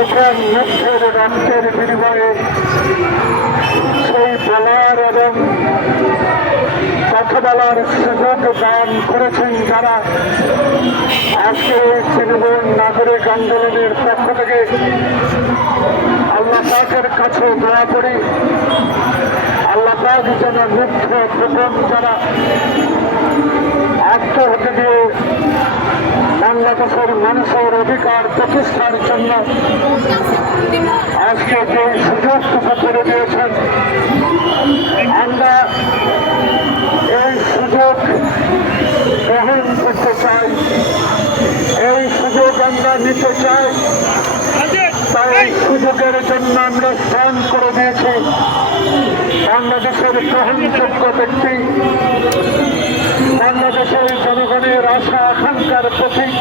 এখন মুখের রক্তের বিনিময়ে সেই বলার এবং কথা বলার সুযোগ দান করেছেন যারা আজকে তৃণমূল নাগরিক আন্দোলনের পক্ষ থেকে আল্লাহ পাকের কাছে দোয়া করি। আল্লাহ পাক যেন মুগ্ধ প্রথম যারা আত্মহত্যা দিয়ে বাংলাদেশের মানুষের অধিকার প্রতিষ্ঠার জন্য আজকে যে সুযোগটুকু করে দিয়েছেন, আমরা এই সুযোগ গ্রহণ করতে চাই। এই সুযোগ আমরা নিতে চাই। তাই সুযোগের জন্য আমরা স্থান করে দিয়েছি। বাংলাদেশের গ্রহণযোগ্য ব্যক্তি বাংলাদেশের জনগণের আশা, আকাঙ্ক্ষার প্রতীক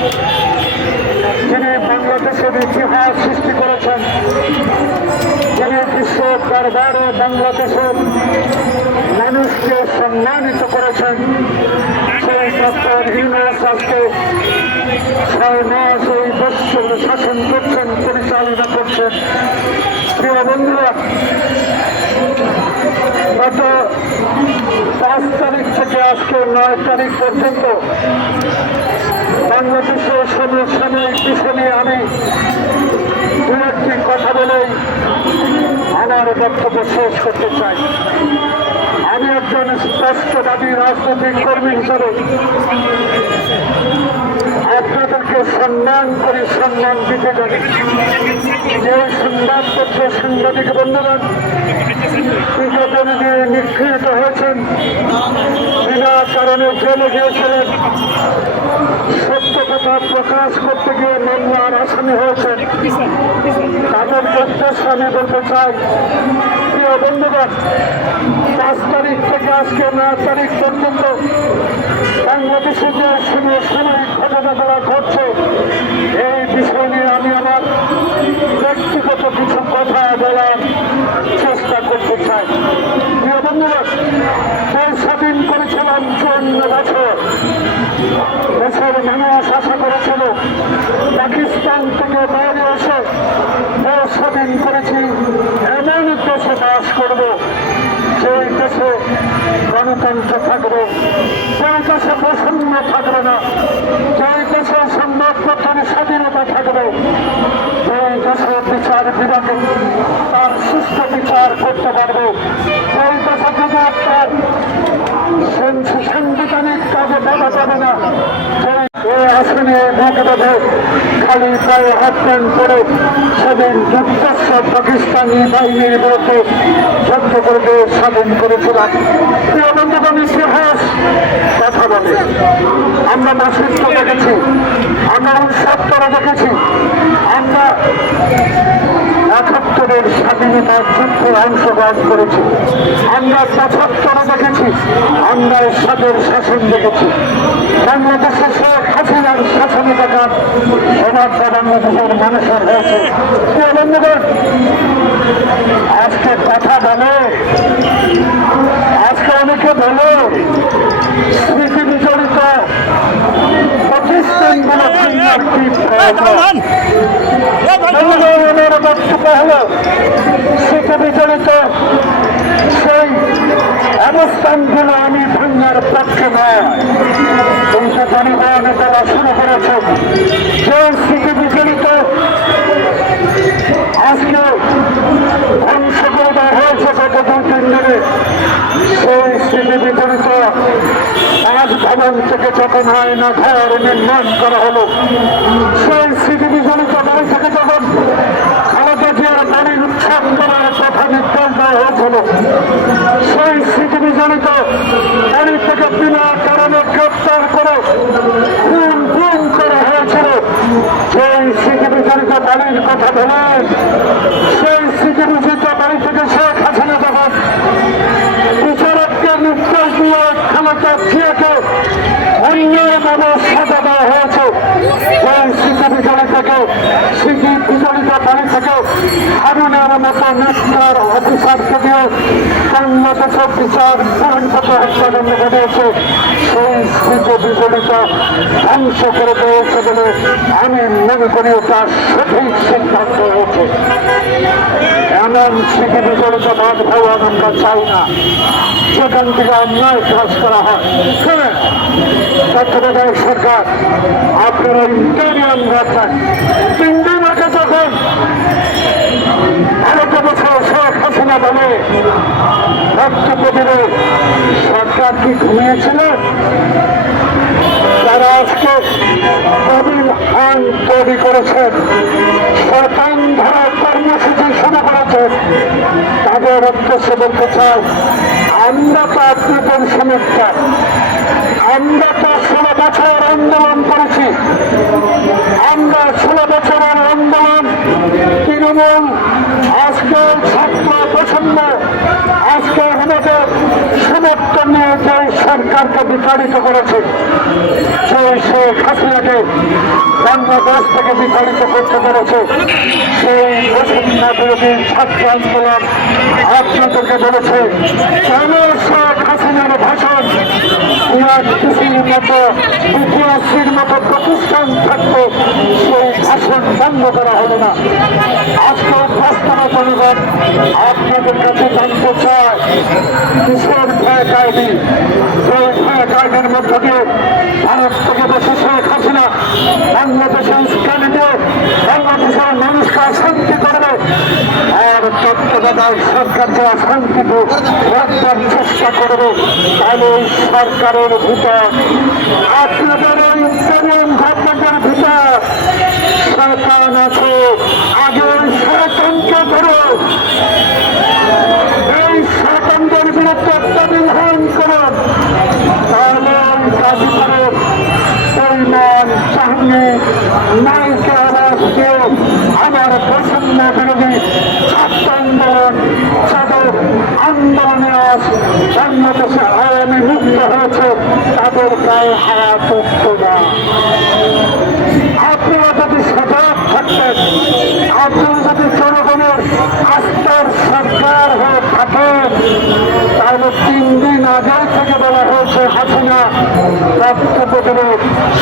যিনি বাংলাদেশের ইতিহাস সৃষ্টি করেছেন, যিনি বিশ্ব দরবারে বাংলাদেশের মানুষকে সম্মানিত করেছেন, সেই ডক্টর ইউনুস আজকে ছয় মাস এই বৎসর শাসন করছেন, পরিচালনা করছেন। প্রিয় বন্ধুরা গত পাঁচ তারিখ থেকে আজকে নয় তারিখ পর্যন্ত বাংলাদেশের সমসাময়িক বিষয় আমি দু একটি কথা বলেই আমার বক্তব্য শেষ করতে চাই। আমি একজন স্পষ্টবাদী রাজনৈতিক কর্মী হিসাবে আপনাদেরকে সম্মান করে সম্মান দিতে জানি যে সংবাদপত্র সাংবাদিক বন্ধুগণ দিয়ে নিষ্ক্রিয়ত হয়েছেন। বিনা কারণে জেলে গিয়েছিলেন। সত্য কথা প্রকাশ করতে গিয়ে মামলার আসামি হয়েছেন। তাদের উদ্দেশ্যে আমি বলতে চাই, প্রিয় বন্ধুগণ, পাঁচ তারিখ থেকে আজকে নয় তারিখ পর্যন্ত ঘটছে কিছু কথা বলার চেষ্টা করতে চাই। স্বাধীন করেছিলাম চুয়ান্ন বছর। দেশের মানুষ আশা করেছিল। পাকিস্তান থেকে বাইরে এসে দেশ স্বাধীন করেছি। এমন দেশে বাস করব সেই দেশে গণতন্ত্র থাকবে। সেই দেশে প্রসন্ন থাকবে না সেই দেশে সংবাদপত্রের স্বাধীনতা থাকবে সেই দেশে বিচার বিভাগে তার সুস্থ বিচার করতে পারবে। দেশে যদি একটা সাংবিধানিক কাজে বাধা যাবে না। আসনে খালি হাত প্যান্ট পরে সেদিন পাকিস্তানি বাহিনীর বিরুদ্ধে যুদ্ধ করতে স্বাধীন করেছিলাম প্রিয় আমরা মাসিত্ব দেখেছি, আমরা দেখেছি, আমরা একাত্তরের স্বাধীনতার যুদ্ধে অংশগ্রহণ করেছি। আমরা পঁচাত্তরে দেখেছি, আমরা সাদের শাসন দেখেছি। শেখ হাসিনার শাসনে দেখা বাংলাদেশের মানুষের হয়েছে। আজকে কথা বলে, আজকে অনেকে বলে হল সেই অবস্থানগুলো আমি ভাঙার পক্ষে নয় কিন্তু জনগণ তারা শুরু করেছে যে স্মৃতি বিজড়িত আজকে ধ্বংস করে দেওয়া হয়েছে গত দু তিন দিনে। সেই স্মৃতি বিজড়িত রাজভবন থেকে যখন আয়না ঘর নির্মাণ করা হলো, সেই স্মৃতি বিজড়িত বাড়ি থেকে যখন খালেদা জিয়ার বাড়ির উৎসব করার কথা নির্দেশ দেওয়া হয়েছিল, সেই স্মৃতি বিজড়িত বাড়ি থেকে বিনা কারণে গ্রেপ্তার করে খুন খুন করা হয়েছিল। সেই স্মৃতি বিজড়িত বাড়ির কথা বলেন সেই স্মৃতি বিজড়িত বাড়ি থেকে শেখ হাসিনা যখন বিচারককে দিয়ে ক্ষমতা জিয়াকে অন্যভাবে সাজা দেওয়া হয়েছে। থেকে স্মৃতি বিজড়িত বাড়ি থেকে হারুনের মতো নেতার অফিসারকে দিয়ে বাংলাদেশ বিচার পরিণত হত্যাকাণ্ড ঘটিয়েছে সেই স্মৃতি বিজড়িত ধ্বংস করে দিয়েছে বলে আমি মনে করি এটা সঠিক সিদ্ধান্ত হয়েছে। এমন স্মৃতি বিজড়িত ভাব ভগবান আমরা চাই না। সেখান থেকে অন্যায় কাজ করা হয়। শুনে তত্ত্বাবধায়ক সরকার, আপনারা ইন্টারিয়াম রাখেন দিন আগে যখন ভারত বছর শেখ হাসিনা বলে দিল সরকার কি ঘুমিয়েছিল তারা আজকে কবিল আইন তৈরি করেছেন সরকার ধারা কর্মসূচি শুরু করেছেন তাদের উদ্দেশ্যে বলতে চাই আমরা তো আপনাদের সমর্থক আমরা তো ষোলো বছর আন্দোলন করেছি আমরা ষোলো বছরের আন্দোলন তৃণমূল আজকে ছাত্র প্রসন্ন আজকে আমাদের নিয়ে যে সরকারকে বিতাড়িত করেছে। সেই শেখ হাসিনাকে বাংলাদেশ থেকে বিতাড়িত করতে পেরেছে। সেই প্রসন্ন বিরোধী ছাত্র আন্দোলন আপনাদেরকে বলেছে কেন শেখ হাসিনার ভাষণ? বিআরটিসির মতো বিটিআরসির মতো প্রতিষ্ঠান থাকতো, সেই ভাষণ বন্ধ করা হলো না। জনগণ আপনাদের কাছে জানতে চায় কিশোর ভয় কায়দি মধ্য দিয়ে ভারত থেকে দেশে শেখ হাসিনা বাংলাদেশের বাংলাদেশের মানুষকে অশান্তি করবে। চেষ্টা করবে তাহলে এই সরকারের ভিতর, আপনাদের ভিতর আছে। আগে শয়তানকে ধরো। এই শয়তানদের বিরুদ্ধে প্রতিধান করুন তাহলে গাজীপুরের পরিমাণ চাহনি নাইকে দিয়ে আমার প্রসন্ন বিরোধী ছাত্র আন্দোলন যাদের আন্দোলনে আজ বাংলাদেশে আওয়ামী মুক্ত হয়েছে তাদের গায়ে হাত না আপনারা যদি সজাগ থাকতেন, আপনারা যদি জনগণের আস্থার সরকার হয়ে থাকেন তাহলে তিন দিন আগে থেকে বলা হয়েছে, হাসিনা বক্তব্য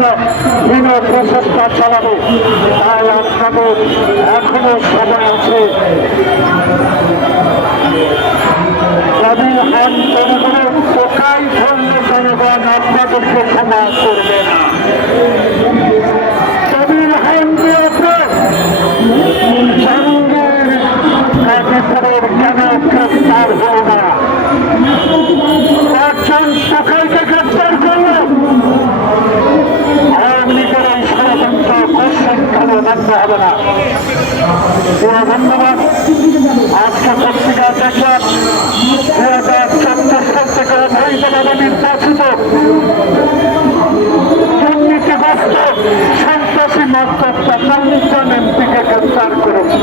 জন্য বিনা প্রচেষ্টা চালাবে। তাই আপনাদের এখনও সময় আছে। আমি হান তৈরি করে ধরলে জনগণ আপনাদেরকে ক্ষমা করবে না। হবে না। পুরো ধন্যবাদ আজকে পত্রিকা দেখলাম দু হাজার চব্বিশ সাল থেকে মহিলা নির্বাচিত। দুর্নীতিগ্রস্ত সন্ত্রাসী মাত্রা নির্বাচন এমপিকে গ্রেপ্তার করেছে।